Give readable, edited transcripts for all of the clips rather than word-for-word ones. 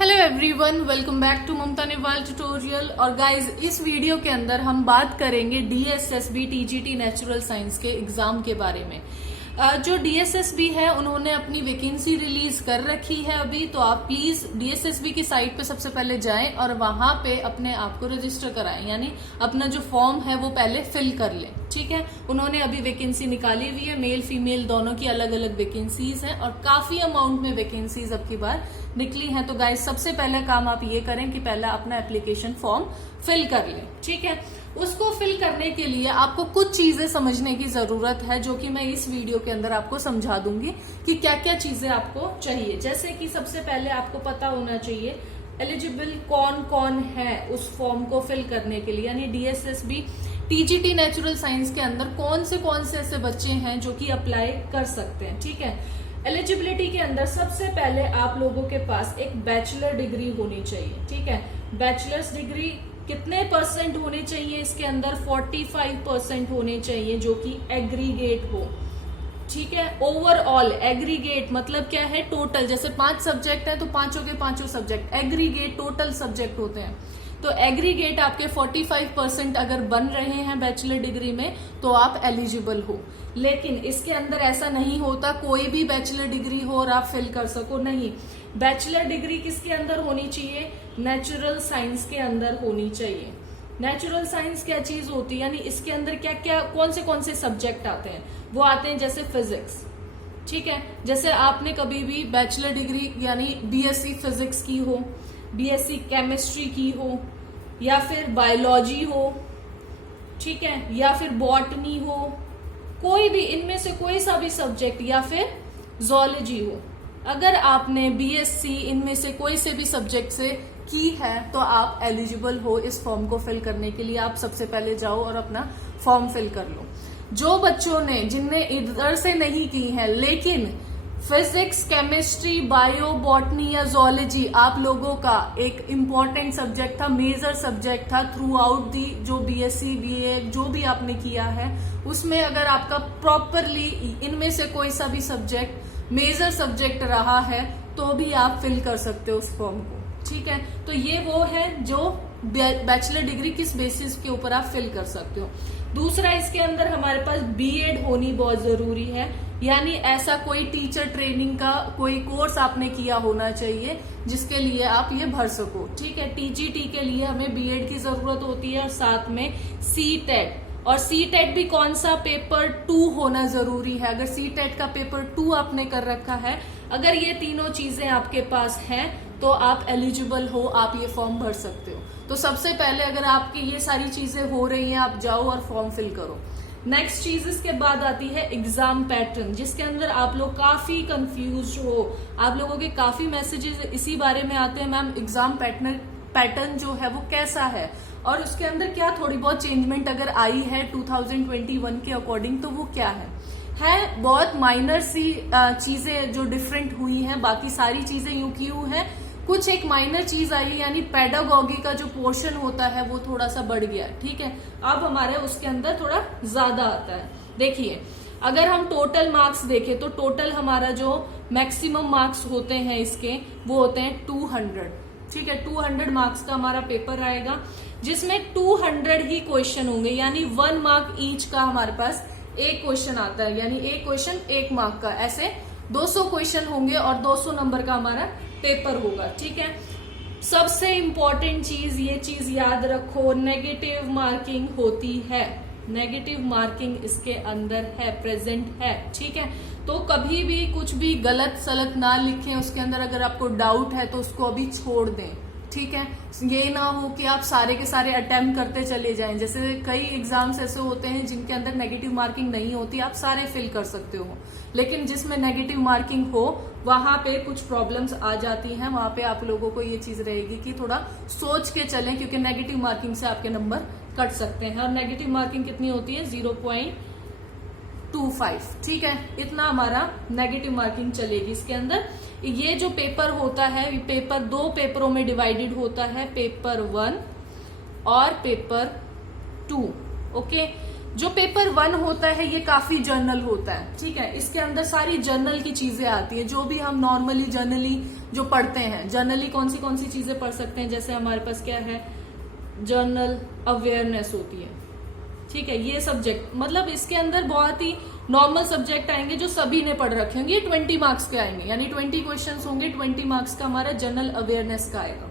Hello everyone, welcome back to Mamta Newal tutorial. और guys, इस video के अंदर हम बात करेंगे डीएसएसबी टीजीटी नेचुरल साइंस के एग्जाम के बारे में। जो डीएसएसबी है उन्होंने अपनी वैकेंसी रिलीज कर रखी है अभी, तो आप प्लीज डीएसएसबी की साइट पे सबसे पहले जाएं और वहां पे अपने आप को रजिस्टर कराएं, यानी अपना जो फॉर्म है वो पहले फिल कर लें। ठीक है, उन्होंने अभी वैकेंसी निकाली हुई है, मेल फीमेल दोनों की अलग अलग वैकेंसीज हैं और काफी अमाउंट में वैकेंसीज अब की बार निकली हैं। तो गाइस, सबसे पहला काम आप ये करें कि पहला अपना एप्लीकेशन फॉर्म फिल कर लें। ठीक है, उसको फिल करने के लिए आपको कुछ चीजें समझने की जरूरत है, जो कि मैं इस वीडियो के अंदर आपको समझा दूंगी कि क्या क्या चीजें आपको चाहिए। जैसे कि सबसे पहले आपको पता होना चाहिए एलिजिबल कौन कौन है उस फॉर्म को फिल करने के लिए, यानी डीएसएसबी टीजीटी नेचुरल साइंस के अंदर कौन से ऐसे बच्चे हैं जो कि अप्लाई कर सकते हैं। ठीक है, एलिजिबिलिटी के अंदर सबसे पहले आप लोगों के पास एक बैचलर डिग्री होनी चाहिए। ठीक है, बैचलर्स डिग्री कितने परसेंट होने चाहिए इसके अंदर? 45% होने चाहिए, जो कि एग्रीगेट हो। ठीक है, ओवरऑल एग्रीगेट मतलब क्या है? टोटल, जैसे 5 सब्जेक्ट है तो पांचों के पांचों सब्जेक्ट एग्रीगेट टोटल सब्जेक्ट होते हैं। तो एग्रीगेट आपके 45% अगर बन रहे हैं बैचलर डिग्री में तो आप एलिजिबल हो। लेकिन इसके अंदर ऐसा नहीं होता कोई भी बैचलर डिग्री हो और आप फिल कर सको, नहीं। बैचलर डिग्री किसके अंदर होनी चाहिए? नेचुरल साइंस के अंदर होनी चाहिए। नेचुरल साइंस क्या चीज होती है, यानी इसके अंदर क्या क्या कौन से सब्जेक्ट आते हैं? वो आते हैं जैसे फिजिक्स। ठीक है, जैसे आपने कभी भी बैचलर डिग्री यानी बीएससी फिजिक्स की हो, बीएससी केमिस्ट्री की हो, या फिर बायोलॉजी हो, ठीक है, या फिर बॉटनी हो, कोई भी इनमें से कोई सा भी सब्जेक्ट, या फिर जूलॉजी हो, अगर आपने बीएससी इनमें से कोई से भी सब्जेक्ट से की है तो आप एलिजिबल हो इस फॉर्म को फिल करने के लिए। आप सबसे पहले जाओ और अपना फॉर्म फिल कर लो। जो बच्चों ने जिनने इधर से नहीं की है लेकिन फिजिक्स, केमिस्ट्री, बायो, बॉटनी या जूलॉजी आप लोगों का एक इम्पॉर्टेंट सब्जेक्ट था, मेजर सब्जेक्ट था थ्रू आउट दी जो बीएससी बीए जो भी आपने किया है, उसमें अगर आपका प्रॉपरली इनमें से कोई सा भी सब्जेक्ट मेजर सब्जेक्ट रहा है तो भी आप फिल कर सकते हो उस फॉर्म को। ठीक है, तो ये वो है जो बैचलर डिग्री किस बेसिस के ऊपर आप फिल कर सकते हो। दूसरा, इसके अंदर हमारे पास बीएड होनी बहुत जरूरी है, यानी ऐसा कोई टीचर ट्रेनिंग का कोई कोर्स आपने किया होना चाहिए जिसके लिए आप ये भर सको। ठीक है, टीजीटी के लिए हमें बीएड की जरूरत होती है और साथ में सीटेट, और सीटेट भी कौन सा? पेपर 2 होना जरूरी है। अगर सीटेट का पेपर 2 आपने कर रखा है, अगर ये तीनों चीजें आपके पास हैं तो आप एलिजिबल हो, आप ये फॉर्म भर सकते हो। तो सबसे पहले अगर आपकी ये सारी चीजें हो रही हैं, आप जाओ और फॉर्म फिल करो। नेक्स्ट चीज इसके बाद आती है एग्जाम पैटर्न, जिसके अंदर आप लोग काफी कंफ्यूज हो। आप लोगों के काफी मैसेजेस इसी बारे में आते हैं, मैम एग्जाम पैटर्न जो है वो कैसा है और उसके अंदर क्या थोड़ी बहुत चेंजमेंट अगर आई है 2021 के अकॉर्डिंग तो वो क्या है बहुत माइनर सी चीजें जो डिफरेंट हुई हैं, बाकी सारी चीजें यूं की यूं हैं। कुछ एक माइनर चीज आई, यानी पेडागॉगी का जो पोर्शन होता है वो थोड़ा सा बढ़ गया। ठीक है, अब हमारे उसके अंदर थोड़ा ज्यादा आता है। देखिए, अगर हम टोटल मार्क्स देखें तो टोटल हमारा जो मैक्सिमम मार्क्स होते हैं इसके वो होते हैं 200। ठीक है, 200 मार्क्स का हमारा पेपर आएगा, जिसमें 200 ही क्वेश्चन होंगे, यानी 1 मार्क ईच का हमारे पास एक क्वेश्चन आता है, यानी एक क्वेश्चन 1 मार्क का। ऐसे 200 क्वेश्चन होंगे और 200 नंबर का हमारा पेपर होगा। ठीक है, सबसे इंपॉर्टेंट चीज, ये चीज याद रखो, नेगेटिव मार्किंग होती है। नेगेटिव मार्किंग इसके अंदर है, प्रेजेंट है। ठीक है, तो कभी भी कुछ भी गलत सलत ना लिखें उसके अंदर। अगर आपको डाउट है तो उसको अभी छोड़ दें। ठीक है, ये ना हो कि आप सारे के सारे अटेम्प्ट करते चले जाएं। जैसे कई एग्जाम्स ऐसे होते हैं जिनके अंदर नेगेटिव मार्किंग नहीं होती, आप सारे फिल कर सकते हो, लेकिन जिसमें नेगेटिव मार्किंग हो वहां पे कुछ प्रॉब्लम्स आ जाती हैं। वहां पे आप लोगों को ये चीज रहेगी कि थोड़ा सोच के चलें, क्योंकि नेगेटिव मार्किंग से आपके नंबर कट सकते हैं। और नेगेटिव मार्किंग कितनी होती है? 0.25। ठीक है, इतना हमारा नेगेटिव मार्किंग चलेगी इसके अंदर। ये जो पेपर होता है, पेपर 2 पेपरों में डिवाइडेड होता है, पेपर 1 और पेपर 2। ओके, जो पेपर 1 होता है ये काफी जर्नल होता है। ठीक है, इसके अंदर सारी जर्नल की चीजें आती है, जो भी हम नॉर्मली जनरली जो पढ़ते हैं जनरली कौन सी चीजें पढ़ सकते हैं, जैसे हमारे पास क्या है, जनरल अवेयरनेस होती है, ठीक है। ये सब्जेक्ट मतलब इसके अंदर बहुत ही नॉर्मल सब्जेक्ट आएंगे जो सभी ने पढ़ रखे होंगे, ये 20 मार्क्स के आएंगे, यानी 20 क्वेश्चंस होंगे, 20 मार्क्स का हमारा जनरल अवेयरनेस का आएगा।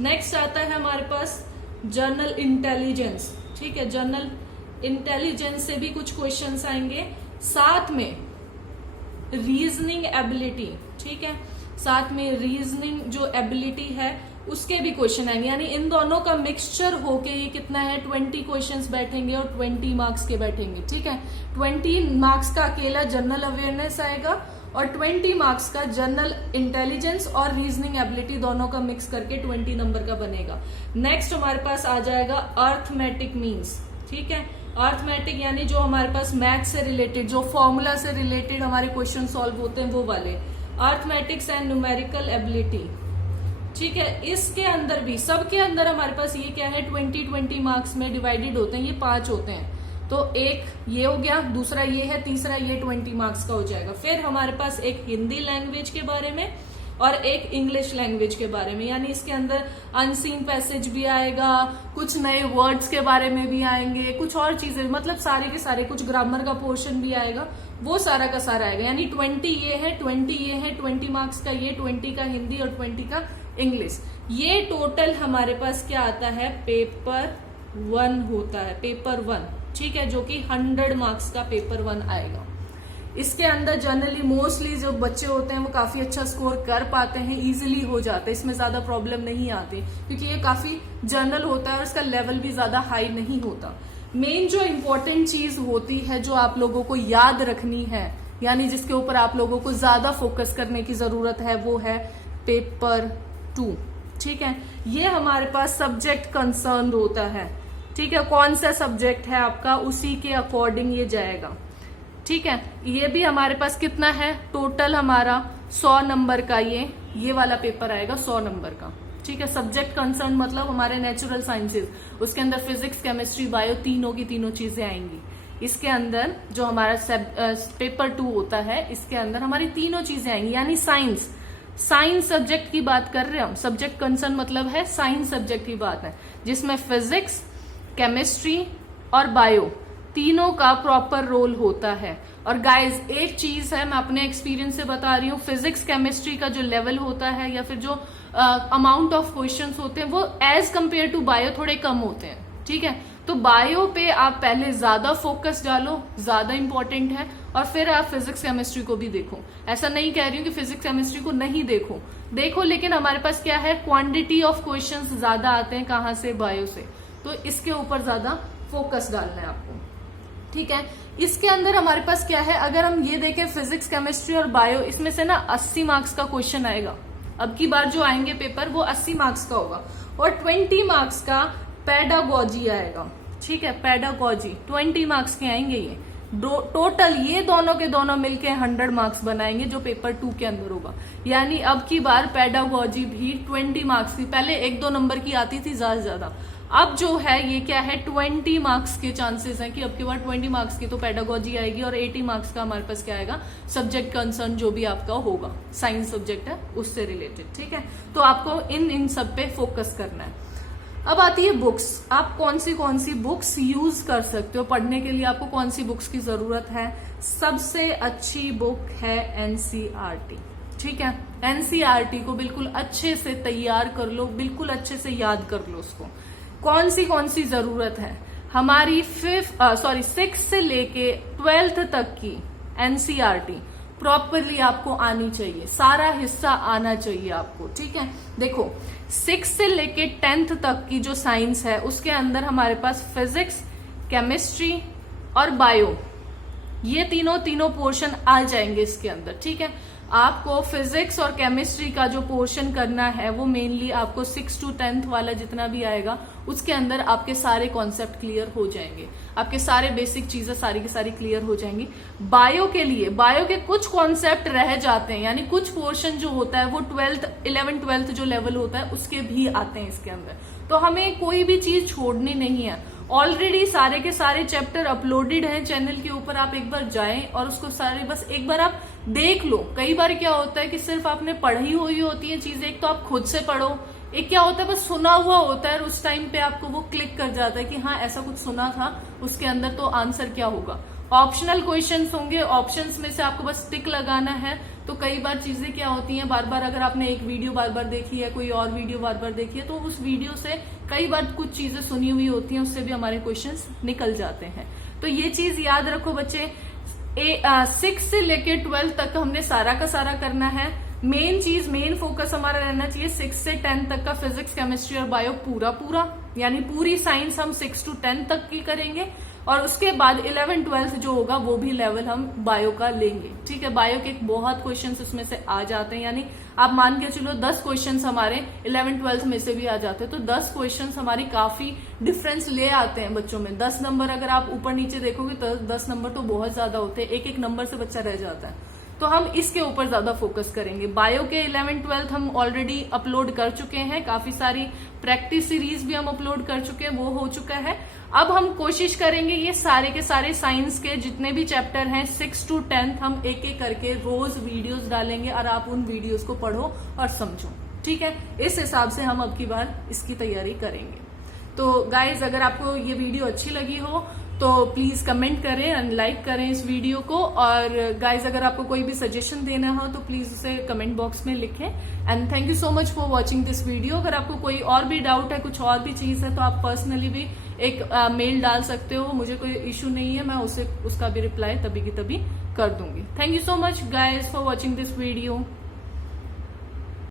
नेक्स्ट आता है हमारे पास जनरल इंटेलिजेंस, ठीक है। जनरल इंटेलिजेंस से भी कुछ क्वेश्चंस आएंगे, साथ में रीजनिंग एबिलिटी, ठीक है, साथ में रीजनिंग जो एबिलिटी है उसके भी क्वेश्चन आएंगे, यानी इन दोनों का मिक्सचर होके ये कितना है, 20 क्वेश्चंस बैठेंगे और 20 मार्क्स के बैठेंगे, ठीक है। 20 मार्क्स का अकेला जनरल अवेयरनेस आएगा और 20 मार्क्स का जनरल इंटेलिजेंस और रीजनिंग एबिलिटी दोनों का मिक्स करके 20 नंबर का बनेगा। नेक्स्ट हमारे पास आ जाएगा अर्थमेटिक मीन्स, ठीक है। अर्थमेटिक यानी जो हमारे पास मैथ से रिलेटेड, जो फॉर्मूला से रिलेटेड हमारे क्वेश्चन सॉल्व होते हैं वो वाले अर्थमेटिक्स एंड न्यूमेरिकल एबिलिटी, ठीक है। इसके अंदर भी सबके अंदर हमारे पास ये क्या है, 20 मार्क्स में डिवाइडेड होते हैं, ये 5 होते हैं, तो एक ये हो गया, दूसरा ये है, तीसरा ये 20 मार्क्स का हो जाएगा। फिर हमारे पास एक हिंदी लैंग्वेज के बारे में और एक इंग्लिश लैंग्वेज के बारे में, यानी इसके अंदर अनसीन पैसेज भी आएगा, कुछ नए वर्ड्स के बारे में भी आएंगे, कुछ और चीजें, मतलब सारे के सारे, कुछ ग्रामर का पोर्शन भी आएगा, वो सारा का सारा आएगा। यानी 20 ये है, 20 ये है, 20 मार्क्स का ये, 20 का हिंदी और 20 का इंग्लिश। ये टोटल हमारे पास क्या आता है, पेपर 1 होता है, पेपर 1, ठीक है, जो कि 100 मार्क्स का पेपर 1 आएगा। इसके अंदर जनरली मोस्टली जो बच्चे होते हैं वो काफी अच्छा स्कोर कर पाते हैं, इजीली हो जाते हैं, इसमें ज्यादा प्रॉब्लम नहीं आती, क्योंकि ये काफी जनरल होता है और इसका लेवल भी ज्यादा हाई नहीं होता। मेन जो इम्पोर्टेंट चीज होती है जो आप लोगों को याद रखनी है, यानी जिसके ऊपर आप लोगों को ज्यादा फोकस करने की जरूरत है, वो है पेपर 2, ठीक है। ये हमारे पास सब्जेक्ट कंसर्न होता है, ठीक है, कौन सा सब्जेक्ट है आपका उसी के अकॉर्डिंग ये जाएगा, ठीक है। ये भी हमारे पास कितना है, टोटल हमारा 100 नंबर का ये वाला पेपर आएगा 100 नंबर का, ठीक है। सब्जेक्ट कंसर्न मतलब हमारे नेचुरल साइंसेज, उसके अंदर फिजिक्स, केमिस्ट्री, बायो तीनों की तीनों चीजें आएंगी। इसके अंदर जो हमारा पेपर 2 होता है, इसके अंदर हमारी तीनों चीजें आएंगी, यानी साइंस सब्जेक्ट की बात कर रहे हैं हम। सब्जेक्ट कंसर्न मतलब है साइंस सब्जेक्ट की बात है, जिसमें फिजिक्स, केमिस्ट्री और बायो तीनों का प्रॉपर रोल होता है। और गाइज एक चीज है, मैं अपने एक्सपीरियंस से बता रही हूँ, फिजिक्स केमिस्ट्री का जो लेवल होता है या फिर जो अमाउंट ऑफ क्वेश्चंस होते हैं वो एज कंपेयर टू बायो थोड़े कम होते हैं, ठीक है। तो बायो पे आप पहले ज्यादा फोकस डालो, ज्यादा इंपॉर्टेंट है, और फिर आप फिजिक्स केमिस्ट्री को भी देखो। ऐसा नहीं कह रही हूँ कि फिजिक्स केमिस्ट्री को नहीं देखो, लेकिन हमारे पास क्या है, क्वांटिटी ऑफ क्वेश्चंस ज्यादा आते हैं, कहाँ से, बायो से, तो इसके ऊपर ज्यादा फोकस डालना है आपको, ठीक है। इसके अंदर हमारे पास क्या है, अगर हम ये देखें फिजिक्स, केमिस्ट्री और बायो, इसमें से ना 80 मार्क्स का क्वेश्चन आएगा। अब की बार जो आएंगे पेपर वो 80 मार्क्स का होगा, और 20 मार्क्स का पेडागोजी आएगा, ठीक है। पेडागोजी 20 मार्क्स के आएंगे ये टोटल, ये दोनों के दोनों मिलके 100 मार्क्स बनाएंगे जो पेपर 2 के अंदर होगा। यानी अब की बार पेडागोजी भी 20 मार्क्स की, पहले 1-2 नंबर की आती थी ज्यादा, अब जो है ये क्या है, 20 मार्क्स के चांसेस हैं कि अब की बार 20 मार्क्स की तो पेडागोजी आएगी, और 80 मार्क्स का हमारे पास क्या आएगा, सब्जेक्ट कंसर्न जो भी आपका होगा, साइंस सब्जेक्ट है उससे रिलेटेड, ठीक है। तो आपको इन सब पे फोकस करना है। अब आती है बुक्स, आप कौन सी बुक्स यूज कर सकते हो पढ़ने के लिए, आपको कौन सी बुक्स की जरूरत है। सबसे अच्छी बुक है एनसीईआरटी, ठीक है। एनसीईआरटी को बिल्कुल अच्छे से तैयार कर लो, बिल्कुल अच्छे से याद कर लो उसको। कौन सी जरूरत है, हमारी 6 से लेके 12th तक की एनसीईआरटी प्रॉपरली आपको आनी चाहिए, सारा हिस्सा आना चाहिए आपको, ठीक है। देखो 6 से लेके 10th तक की जो साइंस है उसके अंदर हमारे पास फिजिक्स, केमिस्ट्री और बायो, ये तीनों पोर्शन आ जाएंगे इसके अंदर, ठीक है। आपको फिजिक्स और केमिस्ट्री का जो पोर्शन करना है वो मेनली आपको 6 to 10th वाला जितना भी आएगा उसके अंदर आपके सारे कॉन्सेप्ट क्लियर हो जाएंगे, आपके सारे बेसिक चीजें सारी की सारी क्लियर हो जाएंगी। बायो के लिए, बायो के कुछ कॉन्सेप्ट रह जाते हैं, यानी कुछ पोर्शन जो होता है वो 11th 12th जो लेवल होता है उसके भी आते हैं इसके अंदर, तो हमें कोई भी चीज छोड़नी नहीं है। ऑलरेडी सारे के सारे चैप्टर अपलोडेड हैं चैनल के ऊपर, आप एक बार जाएं और उसको सारे बस एक बार आप देख लो। कई बार क्या होता है कि सिर्फ आपने पढ़ी हुई होती है चीजें, एक तो आप खुद से पढ़ो, एक क्या होता है बस सुना हुआ होता है और उस टाइम पे आपको वो क्लिक कर जाता है कि हाँ ऐसा कुछ सुना था, उसके अंदर तो आंसर क्या होगा। ऑप्शनल क्वेश्चंस होंगे, ऑप्शंस में से आपको बस टिक लगाना है। तो कई बार चीजें क्या होती हैं, बार बार अगर आपने एक वीडियो बार बार देखी है, कोई और वीडियो बार बार देखी है, तो उस वीडियो से कई बार कुछ चीजें सुनी हुई होती हैं, उससे भी हमारे क्वेश्चंस निकल जाते हैं। तो ये चीज याद रखो बच्चे, 6 से लेके 12 तक हमने सारा का सारा करना है। मेन चीज, मेन फोकस हमारा रहना चाहिए 6 से 10 तक का फिजिक्स, केमिस्ट्री और बायो पूरा, यानी पूरी साइंस हम 6 to 10 तक की करेंगे। और उसके बाद 11, 12 जो होगा वो भी लेवल हम बायो का लेंगे। ठीक है, बायो के बहुत क्वेश्चंस उसमें से आ जाते हैं, यानी आप मान के चलो 10 क्वेश्चंस हमारे 11, 12 में से भी आ जाते हैं। तो 10 क्वेश्चंस हमारी काफी डिफरेंस ले आते हैं बच्चों में। 10 नंबर अगर आप ऊपर नीचे देखोगे तो 10 नंबर तो बहुत ज्यादा होते हैं, एक एक नंबर से बच्चा रह जाता है। तो हम इसके ऊपर ज्यादा फोकस करेंगे। बायो के 11, 12 हम ऑलरेडी अपलोड कर चुके हैं, काफी सारी प्रैक्टिस सीरीज भी हम अपलोड कर चुके हैं, वो हो चुका है। अब हम कोशिश करेंगे ये सारे के सारे साइंस के जितने भी चैप्टर हैं 6 to 10 हम एक एक करके रोज वीडियोस डालेंगे और आप उन वीडियोस को पढ़ो और समझो। ठीक है, इस हिसाब से हम अब की बार इसकी तैयारी करेंगे। तो गाइज अगर आपको ये वीडियो अच्छी लगी हो तो प्लीज कमेंट करें एंड लाइक करें इस वीडियो को। और गाइज अगर आपको कोई भी सजेशन देना हो तो प्लीज उसे कमेंट बॉक्स में लिखें। And thank you so much for watching this video. अगर आपको कोई और भी डाउट है, कुछ और भी चीज है, तो आप पर्सनली भी एक मेल डाल सकते हो, मुझे कोई इश्यू नहीं है, मैं उसका भी रिप्लाई तभी की तभी कर दूंगी। Thank you so much guys for watching this video.